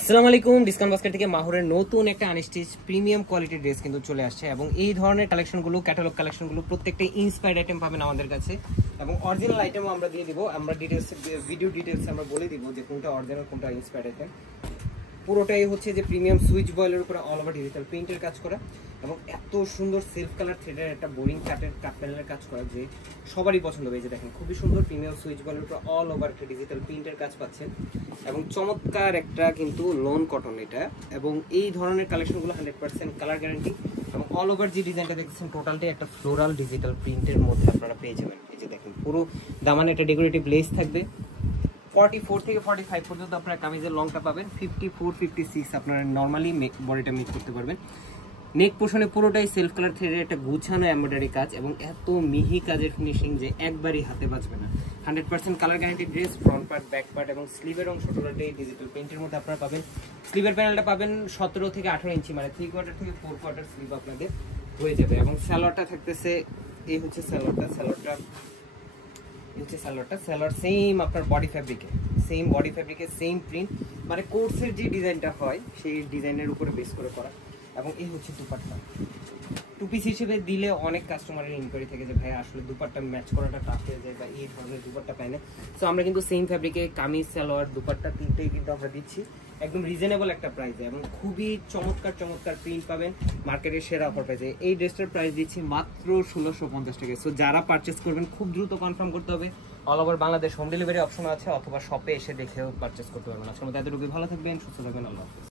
আসসালামু আলাইকুম। Discount basket থেকে মাহুরের নতুন একটা আনস্টিচ প্রিমিয়াম কোয়ালিটির ড্রেস কিন্তু চলে আসছে এবং এই ধরনের কালেকশনগুলো ক্যাটালগ কালেকশনগুলো প্রত্যেকটা ইন্সপায়ার্ড আইটেম পাবেন আমাদের কাছে এবং অরিজিনাল আইটেমও আমরা দিয়ে দিব। আমরা ডিটেলস ভিডিও ডিটেলস আমরা বলে দিব যে কোনটা অরিজিনাল কোনটা ইন্সপায়ার্ড আইটেম। পুরোটাই হচ্ছে যে প্রিমিয়াম সুইচ বয়েলের উপরে অল ওভার ডিজিটাল প্রিন্টের কাজ করা এবং এত সুন্দর সেলফ কালার থ্রেডের একটা বোরিং কাটের কাট প্যানেলের কাজ করা যে সবারই পছন্দ হবে। যে দেখেন খুবই সুন্দর প্রিমিয়াম সুইচ বয়েলের উপরে অল ওভার একটা ডিজিটাল প্রিন্টের কাজ পাচ্ছেন এবং চমৎকার একটা কিন্তু লোন কটন এটা এবং এই ধরনের কালেকশনগুলো 100% কালার গ্যারান্টি এবং অল ওভার যে ডিজাইনটা দেখছেন টোটালটাই একটা ফ্লোরাল ডিজিটাল প্রিন্টের মধ্যে আপনারা পেয়ে যাবেন। এই যে দেখেন পুরো দামানে একটা ডেকোরেটিভ লেস থাকবে। 44 থেকে 45 পর্যন্ত আপনারা কামিজের লংটা পাবেন। 54 56 আপনারা নর্মালি বডিটা মেক করতে পারবেন। নেক পোর্শনে পুরোটাই সেলফ কালার থ্রেডের একটা গুছানো এমব্রয়ডারি কাজ এবং এত মিহি কাজের ফিনিশিং যে একবারই হাতে বাজবে না। 100% colour guarantee dress. Front part, back part এবং স্লিভের অংশ টোটালটাই ডিজিটাল প্রিন্টের মধ্যে আপনারা পাবেন। স্লিভের প্যানেলটা পাবেন 17 থেকে 18 ইঞ্চি, মানে 3 কোয়ার্টার থেকে 4 কোয়ার্টার স্লিভ আপনাদের হয়ে যাবে এবং সালোয়ারটা থাকতেছে এই হচ্ছে সালোয়ারটা সালোয়ার সেম আপনার বডি ফ্যাব্রিকে সেম প্রিন্ট, মানে কোর্সের যে ডিজাইনটা হয় সেই ডিজাইনের উপরে বেস করে করা এবং এই হচ্ছে দুপাট্টা। টু পিস হিসেবে দিলে অনেক কাস্টমারের ইনকোয়ারি থেকে যে ভাই আসলে দুপাট্টা ম্যাচ করাটা টাফ হয়ে যায় বা এই ধরনের দুপাট্টা পায় না। সো আমরা কিন্তু সেম ফ্যাব্রিকে কামিজ, সালোয়ার, দুপাট্টা তিনটেই কিন্তু আমরা দিচ্ছি একদম রিজনেবল একটা প্রাইসে এবং খুবই চমৎকার প্রিন্ট পাবেন। মার্কেটের সেরা অফার প্রাইসে এই ড্রেসটার প্রাইস দিচ্ছি মাত্র 1650 টাকা। সো যারা পারচেস করবেন খুব দ্রুত কনফার্ম করতে হবে। All over Bangladesh home delivery option আছে অথবা শপে এসে দেখেও পারচেস করতে পারবেন। আজকের মতো এতটুকুই। ভালো থাকবেন, সুস্থ থাকবেন, আল্লাহ হাফেজ।